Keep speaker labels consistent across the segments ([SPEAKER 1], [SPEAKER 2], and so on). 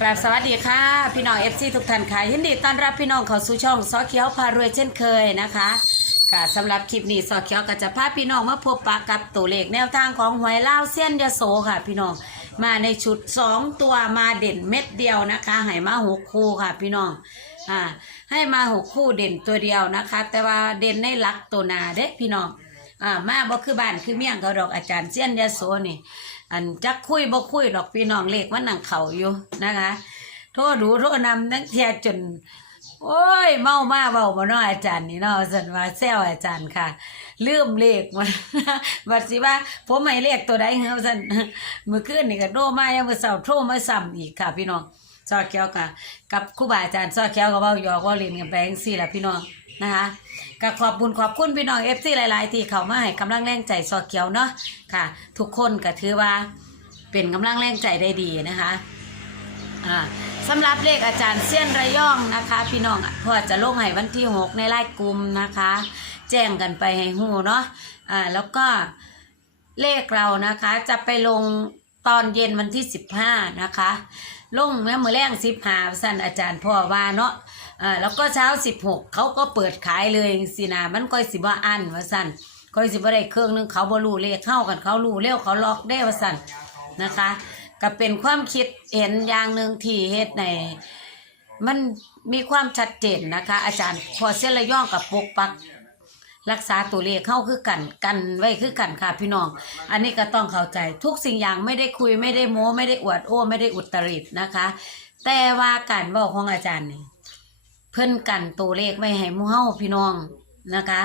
[SPEAKER 1] กราบสวัสดีค่ะ พี่น้องเอฟซีทุกท่านค่ะยินดีต้อนรับพี่น้องเข้าสู่ช่องซอเขียวพารวยเช่นเคยนะคะ ค่ะสำหรับคลิปนี้ซอเขียวก็จะพาพี่น้องมาพบปะกับตัวเลขแนวทางของหวยเล่าเส้นยโสค่ะ พี่น้องมาในชุด 2 ตัวมาเด่นเม็ดเดียวนะคะให้มาหกคู่ค่ะ พี่น้องอ่าให้มาหกคู่เด่นตัวเดียวนะคะ แต่ว่าเด่นในหลักตัวนาเด้พี่น้องอ่ามาบ่คือบ้านคือเมี่ยงเขาดอกอาจารย์เส้นยโสนี่ อันจักคุยบ่คุยหรอกพี่น้องเลขมันนั่งเขาอยู่นะคะ โทษดูโทษนำนักเทียจน โอ้ย เมามาเบาบ่นาะอาจารย์นี่เนาะสันว่าแซวอาจารย์ค่ะลืมเลขมันบัดสิว่าผมให้เลขตัวใดเฮาสันมื้อคืนนี่ก็โทรมายังมือเช้าโทรมาซ้ำอีกค่ะ พี่น้องซอเขียวค่ะ กับครูบาอาจารย์ซอเขียวก็เว้าหยอกว้าเล่นกันไปจังซี่ล่ะพี่น้อง นะคะก็ขอบคุณขอบคุณพี่น้อง FC หลาย ๆ ที่เขามาให้กำลังแรงใจซอเขียวเนาะค่ะ ทุกคนก็ถือว่าเป็นกำลังแรงใจได้ดีนะคะอ่าสำหรับเลขอาจารย์เซียนระย่องนะคะ พี่น้องพอจะลงให้วันที่6ในไลน์กลุ่มนะคะ แจ้งกันไปให้หูเนาะอ่าแล้วก็เลขเรานะคะจะไปลงตอนเย็นวันที่15นะคะ ลงเมื่อมือแรงสิบหาสั้นอาจารย์พ่อว่าเนาะ อ่าแล้วก็เช้า16เขาก็เปิดขายเลยสินะมันก็สิบ่อันว่าสั้นก็สิบ่ได้เครื่องนึงเขาบ่รู้เลขเข้ากันเขารู้เร็วเขาล็อกได้ว่าสั้นนะคะ ก็เป็นความคิดเห็นอย่างหนึ่งที่เฮ็ดในมันมีความชัดเจนนะคะ อาจารย์พอเส้นระย่องกับปกปักรักษาตัวเลขเข้าคือกันกันไว้คือกันค่ะพี่น้อง อันนี้ก็ต้องเข้าใจทุกสิ่งอย่างไม่ได้คุยไม่ได้โม้ ไม่ได้อวดโอ้ ไม่ได้อุตริตนะคะ แต่ว่าการเว่าของอาจารย์นี่ เพิ่นกันตัวเลขไม่ให้มู่เฮาพี่น้องนะคะ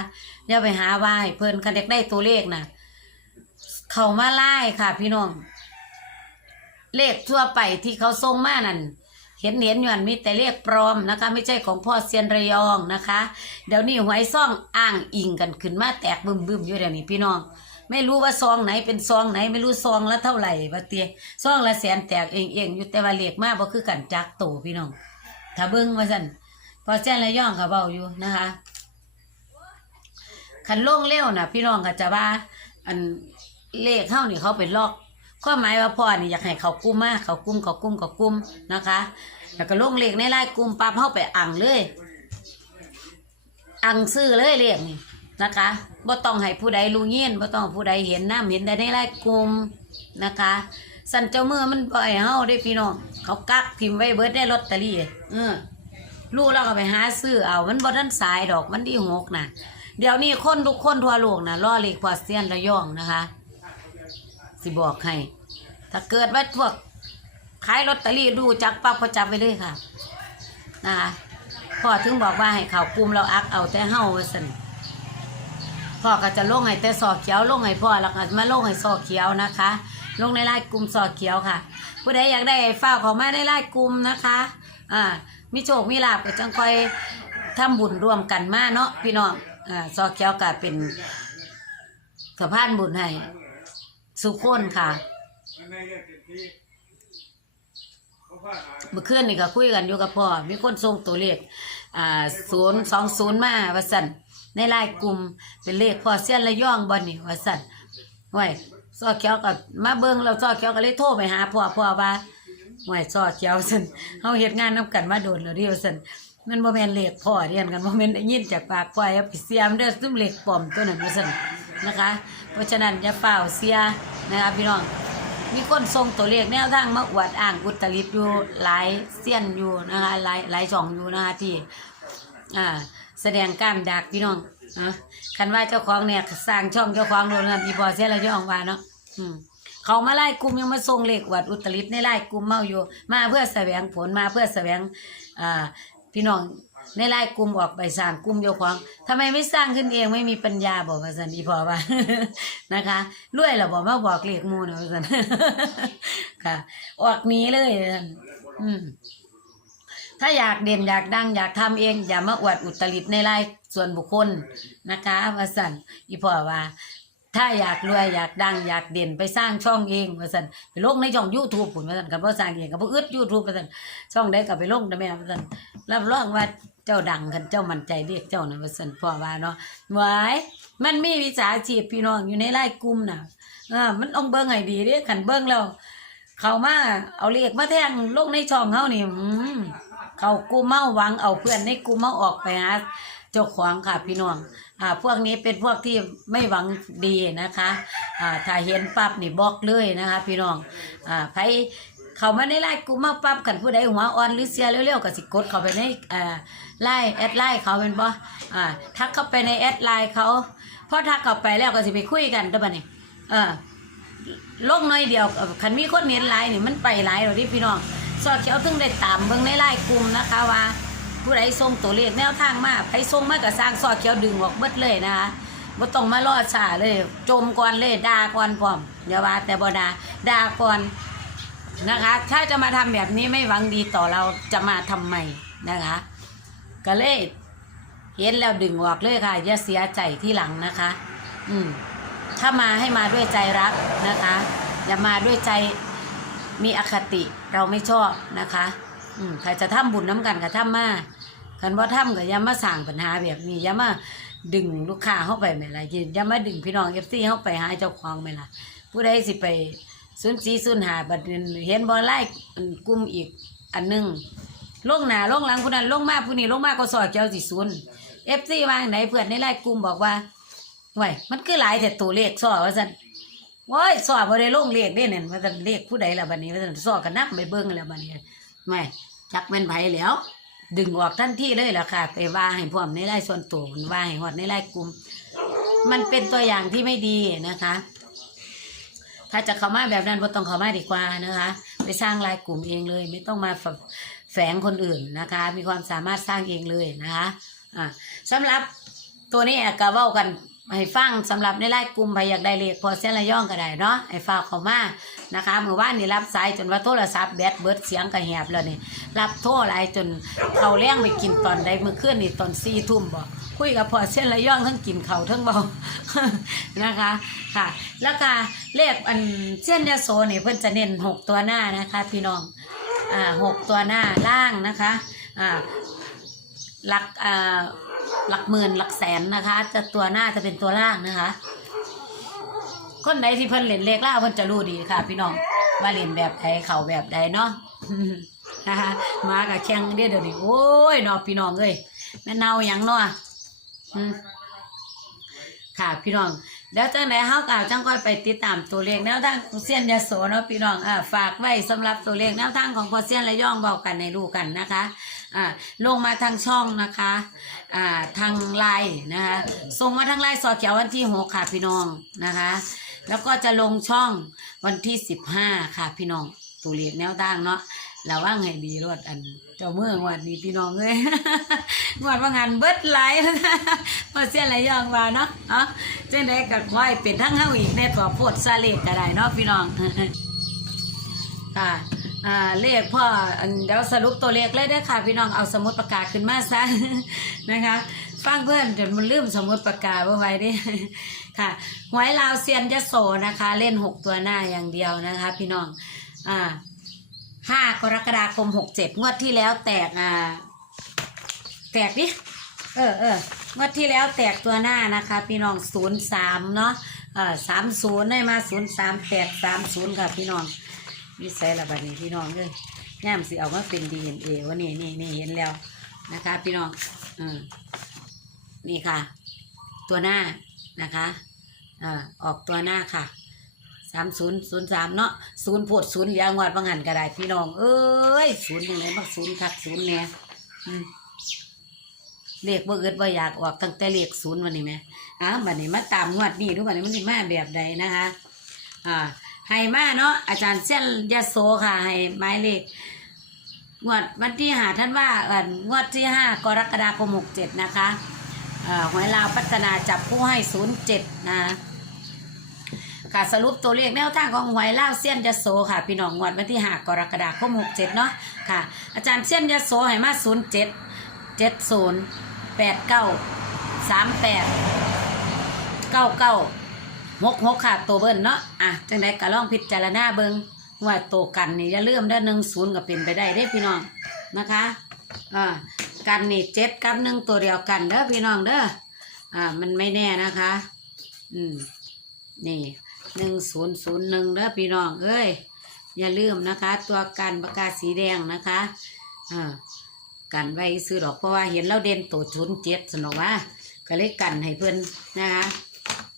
[SPEAKER 1] อย่าไปหาว่าให้เพิ่นคันอยากได้ตัวเลขน่ะเขามาไล่ค่ะ พี่น้อง เลขทั่วไปที่เขาส่งมานั่นเห็นเห็นอยู่อันมีแต่เลขปลอมนะคะ ไม่ใช่ของพ่อเซียนระยองนะคะ เดี๋ยวนี้หวยซ่องอ้างอิงกันขึ้นมาแตกบึมบึมๆอยู่เดี๋ยวนี้พี่น้อง ไม่รู้ว่าซองไหนเป็นซองไหน ไม่รู้ซองละเท่าไหร่บาเตียซองละแสนแตกเองเองๆอยู่แต่ว่าเลขมากบ่คือกันจักโตพี่น้อง ถ้าเบิ่งว่าซั่น พอเซียนระย่องเขาเบาอยู่นะคะคันลงเร็วน่ะพี่น้องก็จะว่า อันเลขเข้านี่เขาเป็นลอกความหมายว่าพ่อนี่อยากให้เขากุ้มมากเขากุ้มเขากุ้มเขากุ้มนะคะแล้วก็ลงเลขในไลน์กลุ่มปั๊บเข้าไปอ่างเลยอ่างซื้อเลยเลขนี่นะคะบ่ต้องให้ผู้ใดรู้เงี้ยนบ่ต้องผู้ใดเห็นน้ำเห็นได้ในไลน์กลุ่มนะคะ สันเจ้ามือมันปล่อยเฮาได้พี่น้องเขากักพิมพ์ไว้เบิดได้ลอตเตอรี่เออ รู้แล้วก็ไปหาซื้อเอา มันบ่ทันสายดอกมันที่หกนะเดี๋ยวนี้คนทุกคนทั่วโลกนะล่อเลขพอเซียนระย่องนะคะ สิบอกให้ ถ้าเกิดว่าพวกขายลอตเตอรี่ดูจักปั๊บก็จับไปเลยค่ะนะคะพ่อถึงบอกว่าให้เขากลุ่มเราอักเอาแต่เฮาว่าสันพ่อก็จะลงให้แต่ซอเขียวลงให้พ่อแล้วก็มาลงให้ซอเขียวนะคะ ลงในไลน์กลุ่มซอเขียวค่ะ ผู้ใดอยากได้ฝ้าวเขามาในไลน์กลุ่มนะคะ อ่า มีโชคมีลาบก็จังค่อยทำบุญร่วมกันมาเนาะพี่น้องอ่าซอเขียวก็เป็นสะพานบุญให้สุขคนค่ะ เมื่อคืนนี่ก็คุยกันอยู่กับพ่อ มีคนส่งตัวเลขอ่าศูนย์สองศูนย์มาว่าสั่นในไลน์กลุ่มเป็นเลขพ่อเสี้ยนระย่องบ่นี่ว่าสั่นไว้ซอเขียวกับมาเบิ่งเราซอเขียวก็เลยโทรไปหาพ่อพ่อว่า ไว้ซอเขียวสันเฮาเฮ็ดงานนํกันมาโดนแล้วเดียวสันมันบ่แม่นเหลขพ่อเรียนกันบ่แม่นได้ยินจากปากพ่ออย่าไปเสียมเด้อซุมเหลขปลอมตัวนั้นว่าสั่นนะคะ เพราะฉะนั้นอย่าเฝ้าเสียนะคะพี่น้องมีคนส่งตัวเลขแนวทางมาอวดอ้างอุตริตอยู่หลายเสี้ยนอยู่นะคะหลายหลายช่องอยู่นะคะที่อ่าแสดงกล้ามดักพี่น้องอะคันว่าเจ้าของเนี่ยสร้างช่องเจ้าของโดนกันอีพอเสียแล้วเจ้าของว่าเนาะอืม เขามาไล่กลุ่มยังมาส่งเลขอวดอุตริตในไล่กลุ่มเมาอยู่ มาเพื่อแสวงผลมาเพื่อแสวงอ่าพี่น้องในไล่กลุ่มออกไปสร้างกลุ่มเจ้าของทำไมไม่สร้างขึ้นเองไม่มีปัญญาบอกว่าสันอีพอว่านะคะรวยเหราบอกมาบอกเลขหมูนะว่าสันค่ะ ออกนี้เลยอืมถ้าอยากเด่นอยากดังอยากทำเอง อย่ามาอวดอุตริตในไลน์ส่วนบุคคลนะคะว่าสันอีพอว่า ถ้าอยากรวยอยากดังอยากเด่นไปสร้างช่องเองว่าสันไปลงในช่องยูทูบผุนว่าสันกับพ่สร้างเองกับพ่อึดยูทูบว่าสันช่องใดกับไปลงนะแม่ว่าสันรับรองว่าเจ้าดังกันเจ้ามั่นใจเรียกเจ้านะว่าสันพ่อว่าเนาะไว้มันมีวิชาชีพพี่น้องอยู่ในไลน์กลุ่มน่ะอ่ามันองเบิ่งให้ดีเด้ขันเบิ่งแล้วเขามาเอาเลขมาแทงลงในช่องเขานี่อืมเขากูเมาหวังเอาเพื่อนในกูเมาออกไปหาเจ้าของค่ะพี่น้อง พวกนี้เป็นพวกที่ไม่หวังดีนะคะอ่าถ้าเห็นปั๊บนี่บอกเลยนะคะ พี่น้องอ่าใครเขามาในไลน์กูมาปั๊บกันผู้ใดหัวอ่อนหรือเสียเร็วๆก็สิกดเข้าไปในอ่าไลน์แอดไลน์เขาเป็นบ่อ่าทักเข้าไปในแอดไลน์เขาพอทักเข้าไปแล้วก็สิไปคุยกันตัวบัดนี้เออลกน้อยเดียวคันมีคนเน้นไลน์นี่มันไปไลน์เราดิพี่น้องสอดเขียวถึงได้ตามเบิ่งในไลน์กลุ่มนะคะว่า ผู้ใดส่งตัวเลขแนวทางมาใครส่งมาก็สร้างสอเขียวดึงออกเบิดเลยนะคะบ่ต้องมารอช้าเลย จมก่อนเลยด่าก่อนพร้อมอย่าว่า แต่บ่ด่าด่าก่อนนะคะ ถ้าจะมาทำแบบนี้ไม่หวังดีต่อเราจะมาทำไมนะคะ ก็เลยเห็นแล้วดึงออกเลยค่ะอย่าเสียใจที่หลังนะคะ อืมถ้ามาให้มาด้วยใจรักนะคะ อย่ามาด้วยใจมีอคติเราไม่ชอบนะคะ ใครจะทำบุญน้ำกันกับทำมาคันว่าทำกับอย่ามาสั่งปัญหาแบบนี้อย่ามาดึงลูกค้าเข้าไปไหมล่ะอย่ามาดึงพี่น้องเอฟซีเข้าไปหาเจ้าของไหมล่ะผู้ใดสิไปศูนย์สีศูนย์หาบัดนี้เห็นบอลไล่กลุ่มอีกอันหนึงลงหนาลงหลังผู้นั้นลงมากผู้นี้ลงมากก็สอดเจ้าสิศูนย์เอฟซีวางไหนเพื่อนในไล่กลุ่มบอกว่าว้ยมันคือหลายแต่ตัวเลขซ้อว่าซั่นว้ยซ้อบ่ได้ลงเลขเด้เนี่ยว่าซั่นเลขผู้ใดละบัดนี้ว่าซั่นซ้อกันนับไปเบิ่งแล้วบัดนี้ ไม่จักแม่นไผแล้ว ดึงออกทันทีเลยล่ะค่ะ ไปว่าให้พร้อมในรายส่วนตัวว่าให้ฮอดในรายกลุ่ม มันเป็นตัวอย่างที่ไม่ดีนะคะ ถ้าจะเข้ามาแบบนั้นบ่ต้องเข้ามาดีกว่านะคะ ไปสร้างรายกลุ่มเองเลย ไม่ต้องมาแฝงคนอื่นนะคะ มีความสามารถสร้างเองเลยนะคะอ่าสำหรับตัวนี้ก็เว้ากัน ให้ฟังสำหรับในไลน์กลุ่มใครอยากได้เลขพอเส้นระย่องก็ได้เนาะให้ฝากเขามานะคะเมื่อวานนี่รับสายจนว่าโทรศัพท์แบตเบิดเสียงกระแหบแล้วนี่รับโทรหลายจนเขาเลี้ยงไปกินตอนใดเมื่อคืนนี่ตอนสี่ทุ่มบอกคุยกับพอเส้นระย่องทั้งกินเขาทั้งเบานะคะค่ะ แล้วก็เลขอันเส้นยาโสนี่เพิ่อนจะเน้นหกตัวหน้านะคะ พี่น้องอ่าหกตัวหน้าล่างนะคะอ่าหลักอ่า หลักหมื่นหลักแสนนะคะ จะตัวหน้าจะเป็นตัวล่างนะคะ คนไหนที่เพิ่นเล่นเลขล่าเพิ่นจะรู้ดีค่ะ พี่น้องว่าเล่นแบบใดเข่าแบบใดเนาะนะคะมากับแข่งเดียวเดี๋ยวนี้โอ้ยนอพี่น้องเอ้ยแม่เนาหยังเนาะค่ะพี่น้องเดี๋ยวจังไหนเฮากล่าวจังค่อยไปติดตามตัวเลขแนวทางเซียนยาโสเนาะพี่น้องอ่าฝากไว้สำหรับตัวเลขแนวทางของพอเซียนและย่องเบากันในรู้กันนะคะ อ่าลงมาทางช่องนะคะอ่าทางไลน์นะคะส่งมาทางไลน์สอเขียววันที่หกค่ะพี่น้องนะคะ แล้วก็จะลงช่องวันที่สิบห้าค่ะพี่น้องตัวเลขแนวทางเนาะเระวังให้ดีรวดอันเจ้าเมื่องวดนี้พี่น้องเอ้ยงวดว่างานเบิดไหลายพอเสียไหลายอยองว่าเนาะเนาะจังไดก็ขอให้เป็นทั้งเฮาอีกแน่ต่อโพดซาเลขก็ได้เนาะพี่น้องค่ะ อ่าเลขพ่ออันเดี๋ยวสรุปตัวเลขเลยเด้อค่ะ พี่น้องเอาสมุดประกาศขึ้นมาซะนะคะฟังเพื่อนจนมันลืมสมุดประกาศไว้ไว้ดิค่ะหวยลาวเซียนยโสนะคะ เล่นหกตัวหน้าอย่างเดียวนะคะ พี่น้องอ่าห้ากรกฎาคมหกเจ็ดงวดที่แล้วแตกอ่าแตกดิเออเอองวดที่แล้วแตกตัวหน้านะคะ พี่น้องศูนย์สามเนาะเออสามศูนย์ได้มาศูนย์สามแปดสามศูนย์ค่ะพี่น้อง วิสัยระบาดนี้พี่น้องเลยย่ามสิเอามาเป็นดีเอ็นเอวะนี่นี่นี่เห็นแล้วนะคะ พี่น้องอืมนี่ค่ะ ตัวหน้านะคะอ่าออกตัวหน้าค่ะสามศูนย์ศูนย์สามเนาะศูนย์ปวดศูนย์เลี้ยงวัดบางหันก็ได้พี่น้อง เอ้ยศูนย์ยังไงบักศูนย์คักศูนย์เนี่ยเลขบ่เอิดบ่อยากออกตั้งแต่เลขศูนย์วันนี้ไหมอ้าวบัดนี้มาตามงวดนี้ดูบัดนี้มันสิมาแบบใดนะคะ อ่า ให้มาเนาะอาจารย์เส้นยาโสค่ะให้หมายเลขงวดวันที่หาท่านว่าเอองวดที่ห้ากรกฎาคมหกเจ็ดนะคะเอ่อหวยลาวพัฒนาจับผู้ให้ศูนย์เจ็ดนะค่ะสรุปตัวเลขแนวทางของหวยลาวเส้นยาโสค่ะ พี่น้องงวดวันที่หากรกฎาคมหกเจ็ดเนาะค่ะ อาจารย์เส้นยาโสให้มาศูนย์เจ็ดเจ็ดศูนย์แปดเก้าสามแปดเก้าเก้า หกหกค่ะตัวเบิ้ลเนาะอะจังไดก็ลองพิจารณาเบิงว่าตัวกันนี่อย่าลืมได้หนึ่งศูนย์ก็เป็นไปได้ได้พี่น้องนะคะอ่ากันนี่เจ็ดกับหนึ่งตัวเดียวกันเด้อพี่น้องเด้ออ่ามันไม่แน่นะคะ อืมนี่หนึ่งศูนย์ศูนย์หนึ่งเด้อพี่น้องเอ้ยอย่าลืมนะคะ ตัวกันปากกาสีแดงนะคะอ่ากันไว้ซื้อดอกเพราะว่าเห็นเราเด่นตัวชุนเจ็ดสนอกว่าก็เลยกันให้เพื่อนนะคะ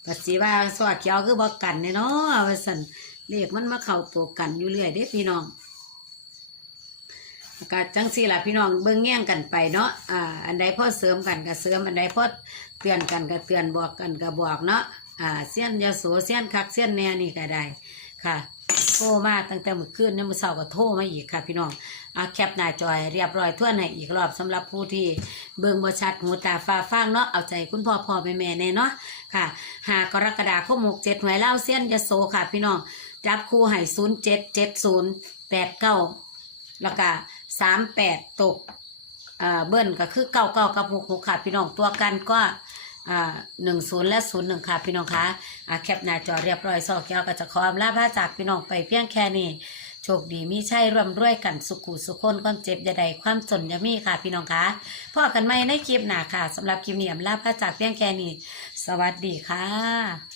[SPEAKER 1] ปัสสีว่าสอดเขียวคือบอกกันเนี่ยเนาะว่าสันเรียกมันมาเข้าตัวกันอยู่เรื่อยเด้พี่น้องก็จังสี่ล่ะพี่น้องเบิ้งแย่งกันไปเนาะอ่าอันใดพ่อเสริมกันก็เสริมอันใดพ่อเตือนกันก็เตือนบอกกันก็บอกเนาะอ่าเสี้ยนยาโสเสี้ยนคักเสี้ยนแน่นี่ก็ได้ค่ะ โทรมาตั้งแต่เมื่อคืนเนี่ยมื่อเช้าก็โทรมาอีกค่ะ พี่น้องเอาแคปหน้าจอยเรียบร้อยทั่วให้อีกรอบสำหรับผู้ที่เบิ่งบ่ชัดหูตาฟ้าฟางเนาะเอาใจคุณพ่อพ่อแม่แม่แน่เนาะค่ะหากรกฎาคมหกเจ็ดหวยเล่าเส้นยโสค่ะ พี่น้องจับคู่ให้ศูนย์เจ็ดเจ็ดศูนย์แปดเก้าแล้วก็สามแปดตกอ่าเบิ้ลก็คือเก้าเก้ากับหกหกค่ะ พี่น้องตัวกันก็ หนึ่งศูนย์และศูนย์หนึ่งค่ะ พี่น้องคะอ่าแคปหน้าจอเรียบร้อยซอกแก้วก็จะขออำลาพระจากพี่น้องไปเพียงแค่นี้โชคดีมีใช่ร่วมรวยกันสุขุสุขคนความเจ็บอยาใดความจนอยามีค่ะ พี่น้องคะพ่อกันไหมในคลิปหน้าค่ะสำหรับคลิปนี้อำลาพระจากเพียงแค่นี้ สวัสดีค่ะ